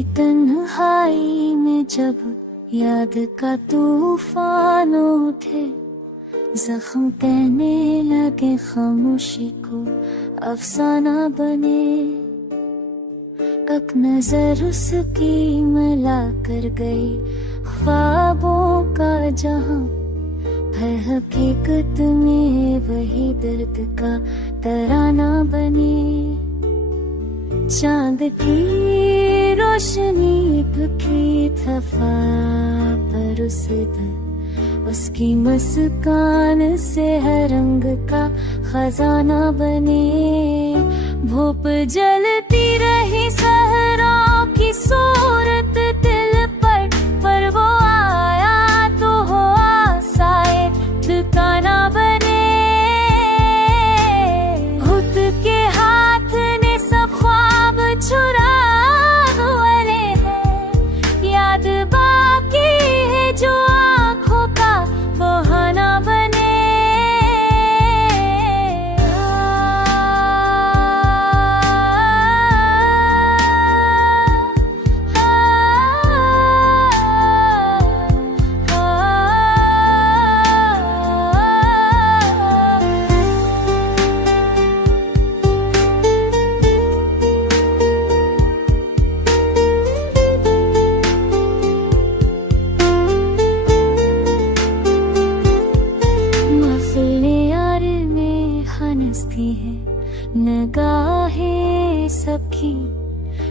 की तन्हाई में जब याद का तूफान उठे, जख्म कहने लगे खामोशी को अफसाना बने। एक नजर उसकी मिला कर गई ख्वाबों का जहां, है हकीकत में वही दर्द का तराना बने। चांद की रोशनी बिखरी थफा पर उस दिन, उसकी मुस्कान से हर रंग का खजाना बने। भूप जलती रही सहराओं की सूरत दिल पर वो आया तो हो आसाए ठिकाना बने। खुद के हाथ ने सब ख्वाब चुरा वाले हैं, याद बाकी है जो आँखों का बहाना बने। है निगाहें सबकी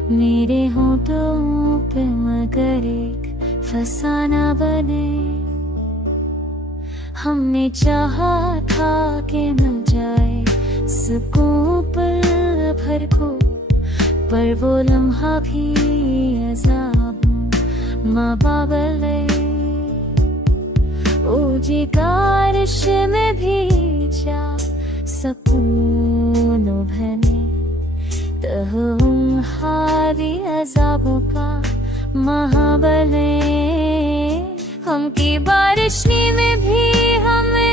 मेरे होठों पे, मगर एक फसाना बने। हमने चाहा था कि मिल जाए सुकून पल भर को, पर वो लम्हा भी अज़ाब माँ बाबले। ऊंची कारश में भी जा सकून भने, तहम हावी अज़ाबों का महाबले। हम की बारिश में भी हमें